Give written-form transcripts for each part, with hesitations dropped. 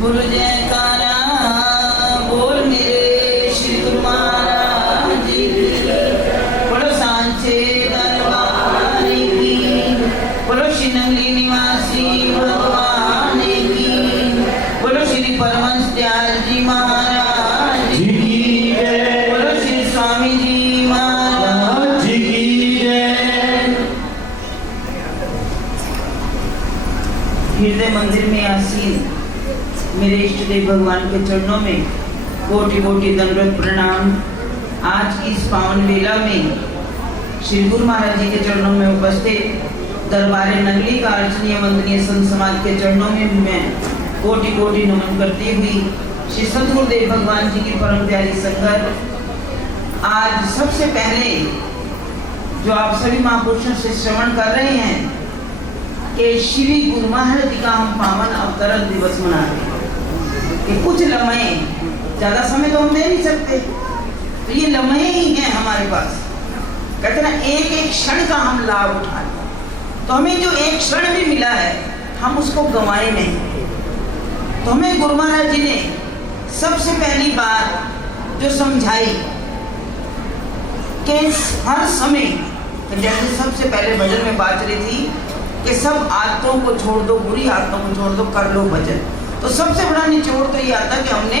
बोलो जयकारा बोल मेरे श्री गुरु महाराज जी की। बोलो सांचे दरबार की। बोलो श्री नंगली निवासी भगवान की। बोलो श्री परमहंस दयाल जी महाराज जी की जय। बोलो श्री स्वामी जी महाराज जी की जय। हृदय मंदिर में आसीन मेरे इष्ट देव भगवान के चरणों में कोटि कोटि दंडवत प्रणाम। आज की इस पावन वेला में श्री गुरु महाराज जी के चरणों में उपस्थित दरबारे नगली का अर्चनीय वंदनीय संत समाज के चरणों में मैं कोटि कोटि नमन करती हुई श्री सद्गुरुदेव भगवान जी की परम प्यारी संगत, आज सबसे पहले जो आप सभी महापुरुषों से श्रवण कर रहे हैं कि श्री गुरु महाराज जी का हम पावन अवतरण दिवस मना रहे हैं। कि कुछ लम्हे, ज्यादा समय तो हम दे नहीं सकते, तो ये लम्हे ही हैं हमारे पास। कहते ना एक एक क्षण का हम लाभ उठाएं, तो हमें जो एक क्षण भी मिला है हम उसको गंवाए नहीं। तो हमें गुरु महाराज जी ने सबसे पहली बात जो समझाई कि हर समय, तो जैसे सबसे पहले भजन में बात रही थी कि सब आदतों को छोड़ दो, बुरी आदतों को छोड़ दो, कर लो भजन। तो सबसे बड़ा निचोड़ तो ये आता कि हमने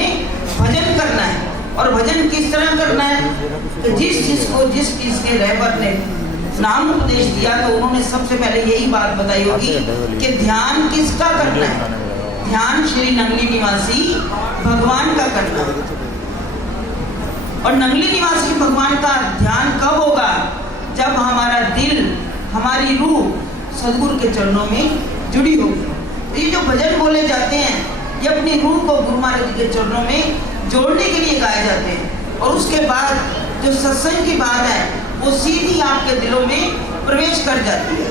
भजन करना है। और भजन किस तरह करना है कि जिस चीज को जिस चीज के रहबर ने नाम उपदेश दिया, तो उन्होंने सबसे पहले यही बात बताई होगी कि ध्यान किसका करना है। ध्यान श्री नंगली निवासी भगवान का करना है। और नंगली निवासी भगवान का ध्यान कब होगा? जब हमारा दिल, हमारी रूह सदगुरु के चरणों में जुड़ी होगी। तो ये जो भजन बोले जाते हैं ये अपनी रूह को गुरु महाराज जी के चरणों में जोड़ने के लिए गाए जाते हैं। और उसके बाद जो सत्संग की बात है वो सीधी आपके दिलों में प्रवेश कर जाती है।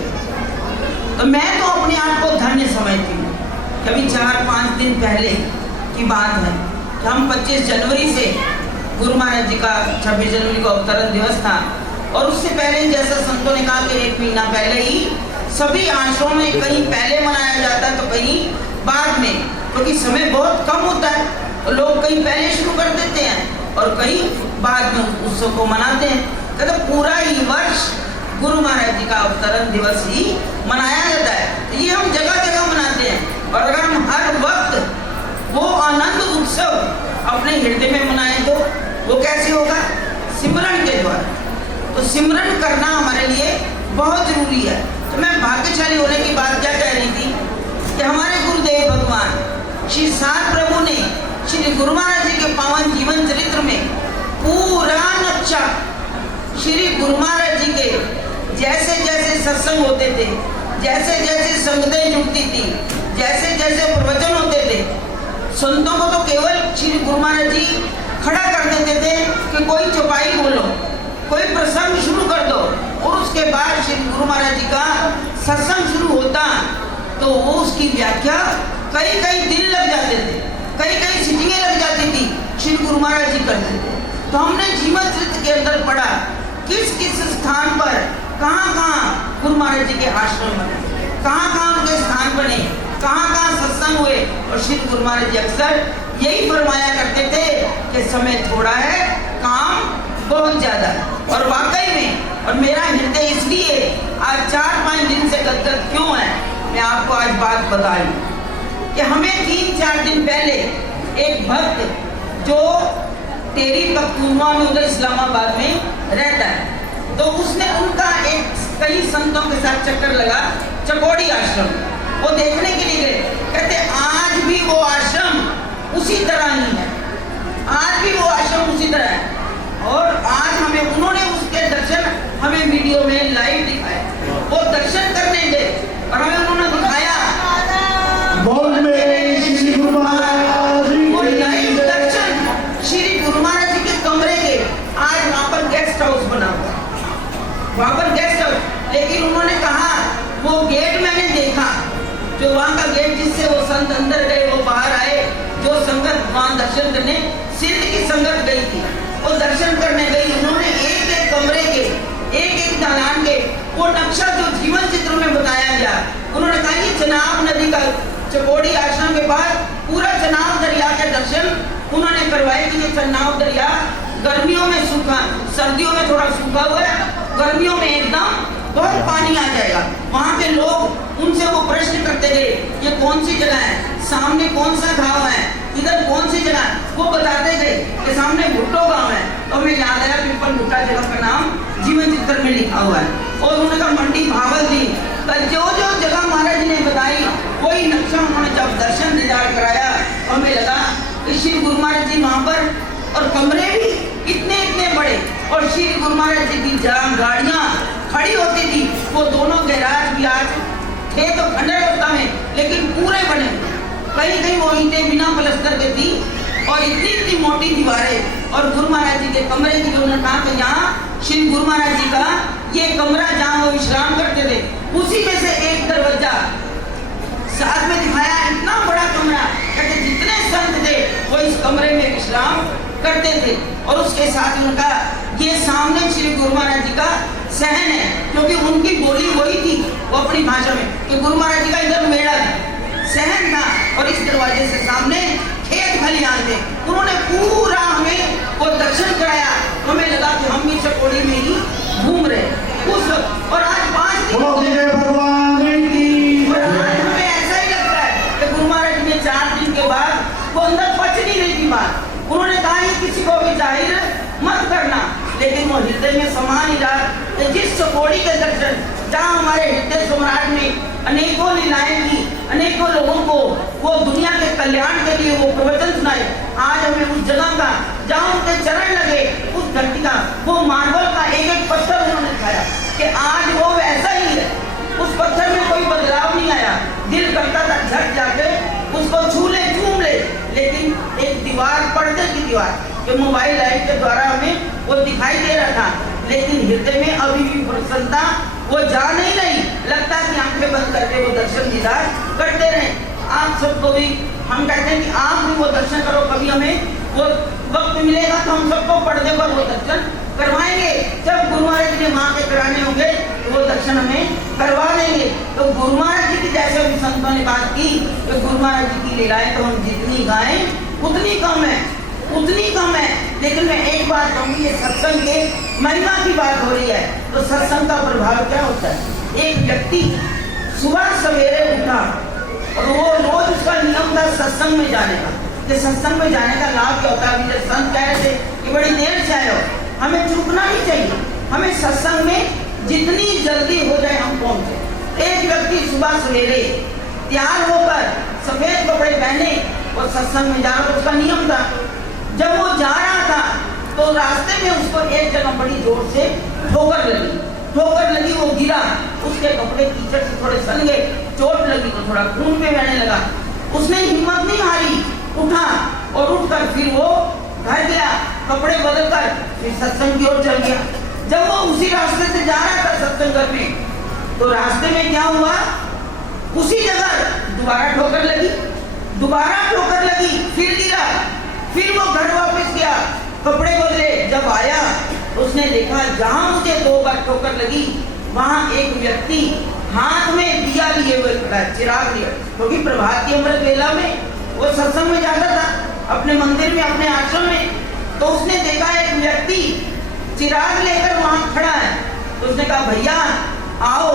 तो मैं तो अपने आप को धन्य समझती हूँ। कभी 4-5 दिन पहले की बात है कि हम 25 जनवरी से गुरु महाराज जी का 26 जनवरी को अवतरण दिवस था। और उससे पहले जैसा संतों ने कहा कि 1 महीना पहले ही सभी आश्रमों में कहीं पहले मनाया जाता है तो कहीं बाद में, क्योंकि समय बहुत कम होता है और लोग कहीं पहले शुरू कर देते हैं और कहीं बाद में उत्सव को मनाते हैं। कहते पूरा ही वर्ष गुरु महाराज जी का अवतरण दिवस ही मनाया जाता है। तो ये हम जगह जगह मनाते हैं। और अगर हम हर वक्त वो आनंद उत्सव अपने हृदय में मनाएं तो वो कैसे होगा? सिमरन के द्वारा। तो सिमरन करना हमारे लिए बहुत जरूरी है। तो मैं भाग्यशाली होने की बात क्या कह रही थी कि हमारे गुरुदेव भगवान श्री सार प्रभु ने श्री गुरु महाराज जी के पावन जीवन चरित्र में पूरा नक्शा श्री गुरु महाराज जी के जैसे जैसे सत्संग होते थे, जैसे जैसे संगतें जुड़ती थी, जैसे जैसे प्रवचन होते थे, संतों को तो केवल श्री गुरु महाराज जी खड़ा कर देते थे कि कोई चौपाई बोलो, कोई प्रसंग शुरू कर दो। और उसके बाद श्री गुरु महाराज जी का सत्संग शुरू होता तो वो उसकी व्याख्या कई कई दिन लग जाते थे, कई कई सिटिंगें लग जाती थी, श्री गुरु महाराज जी करते थे। तो हमने जीवन चरित्र के अंदर पढ़ा किस किस स्थान पर कहाँ कहाँ गुरु महाराज जी के आश्रम बने, कहाँ कहाँ उनके स्थान बने, कहाँ कहाँ सत्संग हुए। और श्री गुरु महाराज जी अक्सर यही फरमाया करते थे कि समय थोड़ा है, काम बहुत ज्यादा है। और वाकई में, और मेरा हृदय इसलिए आज 4-5 दिन से गदगद क्यों है, मैं आपको आज बात बता रही हूँ कि हमें 3-4 दिन पहले एक भक्त जो टेरी पख्तूनख्वा में उधर इस्लामाबाद में रहता है, तो उसने उनका एक कई संतों के साथ चक्कर लगा चकोड़ी आश्रम, वो देखने के लिए गए। कहते आज भी वो आश्रम उसी तरह ही है, आज भी वो आश्रम उसी तरह है। और आज हमें उन्होंने उसके दर्शन हमें वीडियो में लाइव दिखाए। वो दर्शन करने गए और हमें उन्होंने दिखाया श्री गुरु महाराज वो लाइव दर्शन श्री गुरु महाराज जी के कमरे के। आज वहाँ पर गेस्ट हाउस बना हुआ, वहाँ पर गेस्ट हाउस। लेकिन उन्होंने कहा वो गेट मैंने देखा, जो वहाँ का गेट जिससे वो संत अंदर गए वो बाहर आए, जो संगत वहाँ दर्शन करने सिद्ध की संगत गई थी वो दर्शन करने गई। उन्होंने एक एक कमरे के, एक एक दालान के वो नक्शा जो जीवन चित्र में बताया गया, उन्होंने कहा कि चनाब नदी का चकोड़ी आश्रम के बाद पूरा चनाब उन्होंने करवाई कि ये चन्नाव दरिया गर्मियों में सूखा, सर्दियों में थोड़ा सूखा हुआ है, गर्मियों में एकदम बहुत पानी आ जाएगा। वहाँ के लोग उनसे वो प्रश्न करते गए, ये कौन सी जगह है, सामने कौन सा गांव है, इधर कौन सी जगह है, वो बताते गए कि सामने भुट्टो गांव है। तो हमें याद आया पिपल भुट्टा जगह का नाम जीवन चित्र में लिखा हुआ है। और उन्होंने कहा मंडी भावल दी, जो जो जगह महाराज ने बताई वही नक्शा उन्होंने जब दर्शन दीदार कराया, हमें लगा कि श्री गुरु महाराज जी वहाँ पर, और कमरे भी इतने इतने बड़े, और श्री गुरु महाराज जी की जहाँ गाड़ियाँ खड़ी होती थी वो दोनों गैराज भी आज थे तो खंडर अवस्था में, लेकिन पूरे बने, कहीं कहीं वो ईंटें बिना प्लस्तर के थी, और इतनी इतनी मोटी दीवारें। और गुरु महाराज जी के कमरे की उन्होंने कहा कि यहाँ श्री गुरु महाराज जी का ये कमरा जहाँ वो विश्राम करते थे, उसी में से एक दरवाजा साथ में दिखाया, इतना बड़ा कमरा, कहते जितने संत थे वो इस कमरे में विश्राम करते थे। और उसके साथ उनका ये सामने श्री गुरु महाराज जी का सहन है, क्योंकि उनकी बोली वही थी वो अपनी भाषा में कि गुरु महाराज जी का इधर मेड़ा था, सहन था, और इस दरवाजे से सामने खेत खलिहान थे। उन्होंने पूरा हमें वो दर्शन कराया, हमें लगा कि हम भी चकोड़ी में ही घूम रहे उस वक्त। और आज 5 दिन भगवान की, और आज हमें ऐसा ही लगता है कि गुरु महाराज ने 4 दिन के बाद वो अंदर पच नहीं रही थी बात। उन्होंने कहा कि किसी को भी जाहिर मत करना, लेकिन वो हृदय में समा नहीं रहा कि जिस चकोड़ी के दर्शन जहाँ हमारे हृदय सम्राट ने अनेकों लीलाएं की, अनेकों लोगों को वो दुनिया के कल्याण के लिए वो प्रवचन सुनाए, आज हमें उस जगह का जहाँ उनके चरण लगे, उस धरती का वो मार्बल का एक एक पत्थर उन्होंने दिखाया कि आज वो वैसा ही है, उस पत्थर में कोई बदलाव नहीं आया। दिल करता था झट जाके उसको छू ले, चूम ले, लेकिन एक दीवार, पर्दे की दीवार जो मोबाइल लाइट के द्वारा हमें वो दिखाई दे रहा था, लेकिन हृदय में अभी भी प्रसन्नता वो जा नहीं रही। लगता कि आंखें बंद करके वो दर्शन दीदार करते रहे। आप सबको भी हम कहते हैं कि आप भी वो दर्शन करो, कभी हमें वो वक्त मिलेगा तो हम सबको पर्दे पर वो दर्शन करवाएंगे। जब गुरु महाराज जी ने माँ के कराने होंगे तो वो दर्शन हमें करवा देंगे। तो गुरु महाराज जी की जैसे भी संतों ने बात की तो गुरु महाराज जी की लीलाएं तो हम जितनी गाएं उतनी कम है, उतनी कम है। लेकिन मैं एक बात कहूँगी, ये सत्संग के महिमा की बात हो रही है तो सत्संग का प्रभाव क्या होता है। एक व्यक्ति सुबह सवेरे उठा और वो रोज उसका नियम था सत्संग में जाने का, कि सत्संग में जाने का लाभ क्या होता है। अभी जब संत कह रहे थे कि बड़ी देर से आए हो, हमें चूकना नहीं चाहिए, हमें सत्संग में जितनी जल्दी हो जाए हम पहुंचे। एक व्यक्ति सुबह सवेरे तैयार होकर सफेद कपड़े पहने और सत्संग में जा रहा, उसका नियम था। जब वो जा रहा था तो रास्ते में उसको एक जगह बड़ी जोर से ठोकर लगी, ठोकर लगी, वो गिरा, उसके कपड़े कीचड़ से थोड़े सन गए, चोट लगी तो थोड़ा खून भी बहने लगा। उसने हिम्मत नहीं हारी, उठा और उठकर फिर वो घर गया, कपड़े बदलकर फिर सत्संग की ओर चल गया। जब वो उसी रास्ते से जा रहा था सत्संग घर में तो रास्ते में क्या हुआ, उसी जगह दोबारा ठोकर लगी, दोबारा ठोकर लगी, फिर गिरा, फिर वो घर वापस गया, कपड़े बदले। जब आया उसने देखा जहां मुझे 2 बार ठोकर लगी वहां एक व्यक्ति हाथ में दिया लिए हुए खड़ा है, चिराग लिया, क्योंकि प्रभात की अमृत वेला में वो सत्संग में जाता था अपने मंदिर में, अपने आश्रम में। तो उसने देखा एक व्यक्ति चिराग लेकर वहां खड़ा है, तो उसने कहा भैया आओ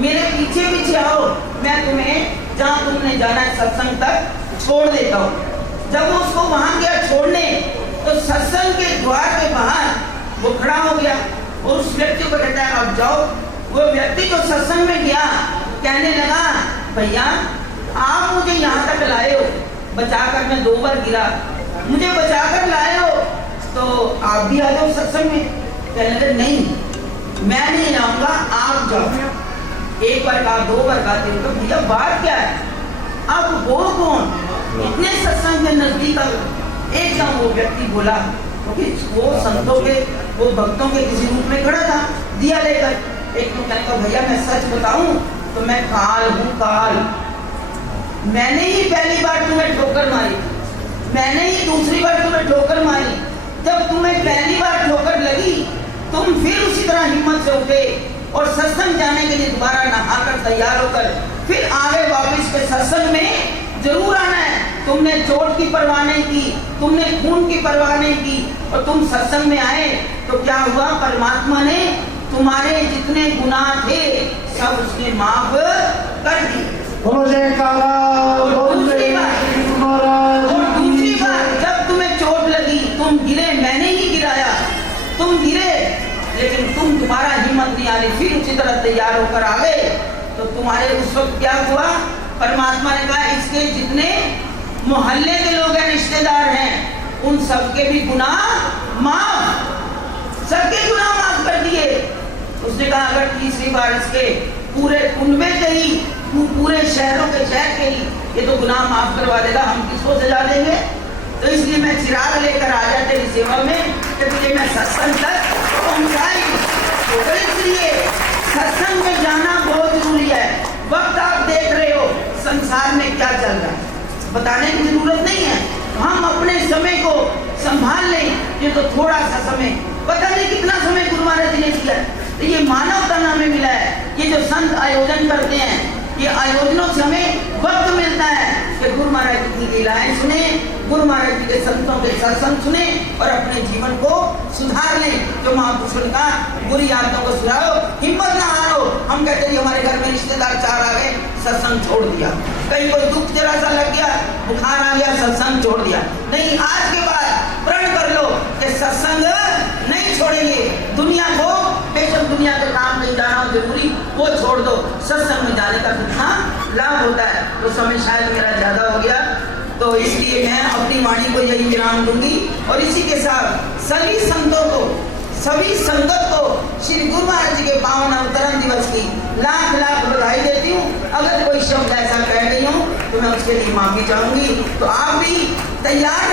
मेरे पीछे पीछे आओ, मैं तुम्हें जहाँ तुमने जाना है सत्संग तक छोड़ देता हूँ। जब वो उसको वहां गया छोड़ने तो सत्संग के द्वार के बाहर वो खड़ा हो गया और उस व्यक्ति को कहता है अब जाओ। वो व्यक्ति जो सत्संग में गया कहने लगा भैया आप मुझे यहाँ तक लाए हो, बचाकर मैं 2 बार गिरा, मुझे बचाकर लाए हो तो आप भी आ जाओ सत्संग में। कहने लगे नहीं मैं नहीं आऊंगा, आप जाओ। 1 बार कहा, 2 बार कहा, 3 बार, भैया बात क्या है। अब वो कौन, इतने सत्संग के नजदीक एक दम वो व्यक्ति बोला, क्योंकि वो संतों के, वो भक्तों के किसी रूप में खड़ा था दिया लेकर। एक तो कहने का भैया मैं सच बताऊं तो मैं काल हूँ, काल। मैंने ही पहली बार तुम्हें ठोकर मारी, मैंने ही दूसरी बार तुम्हें ठोकर मारी। जब तुम्हें पहली बार ठोकर लगी तुम फिर उसी तरह हिम्मत से उठे और सत्संग जाने के लिए दोबारा नहाकर तैयार होकर फिर आगे वापस के सत्संग में जरूर आना है। तुमने चोट की परवाह नहीं की, तुमने खून की परवाह नहीं की और तुम सत्संग में आए तो क्या हुआ? परमात्मा ने तुम्हारे जितने गुनाह थे सब उसने माफ कर दिए। बोलो जयकारा और दूसरी बार जब तुम्हें चोट लगी, तुम गिरे, मैंने ही गिराया, तुम गिरे, लेकिन तुम दोबारा हिम्मत नहीं आ रही, फिर उसी तरह तैयार होकर आ गए, तो तुम्हारे उस वक्त क्या हुआ? परमात्मा ने कहा इसके जितने मोहल्ले के लोग हैं, रिश्तेदार हैं, उन सबके भी गुनाह माफ, सबके गुनाह माफ कर दिए। उसने कहा अगर तीसरी बार इसके पूरे कुनबे के ही, पूरे शहरों के शहर के ही ये तो गुनाह माफ करवा देगा, हम किसको सजा देंगे? तो इसलिए मैं चिराग लेकर आ जाए तेरी सेवा में कि तुझे मैं सत्संग तक पहुंचाई। तो इसलिए सत्संग में जाना बहुत जरूरी है। वक्त आप देख रहे हो संसार में क्या चल रहा है, बताने की जरूरत नहीं है। हम अपने समय को संभाल लें। ये तो थोड़ा सा समय, पता नहीं कितना समय गुरु महाराज जी ने दिया, तो ये मानवता हमें मिला है। ये जो संत आयोजन करते हैं, ये आयोजनों से हमें वक्त मिलता है कि गुरु महाराज जी की लीलाएं सुने, गुरु महाराज जी के संतों के सत्संग सुने और अपने जीवन को सुधार लें। जो महापुरुषों का बुरी आदतों को सुधारो, हिम्मत ना हारो। हम कहते हैं हमारे घर में रिश्तेदार 4 आ गए, सत्संग छोड़ दिया, कहीं कोई दुख जरा सा लग गया, बुखार आ गया, सत्संग छोड़ दिया। नहीं, आज के बाद प्रण कर लो कि सत्संग नहीं छोड़ेंगे। दुनिया को, बेशक दुनिया के काम नहीं जाना हो जरूरी, वो छोड़ दो। सत्संग में जाने का कितना लाभ होता है। तो समय शायद मेरा ज्यादा हो गया, तो इसलिए मैं अपनी वाणी को यही विराम दूंगी और इसी के साथ सभी संतों को, सभी संगत को श्री गुरु महाराज जी के पावन अवतरण दिवस की लाख लाख बधाई देती हूँ। अगर कोई शब्द ऐसा कह रही हूँ तो मैं उसके लिए माफी चाहूंगी। तो आप भी तैयार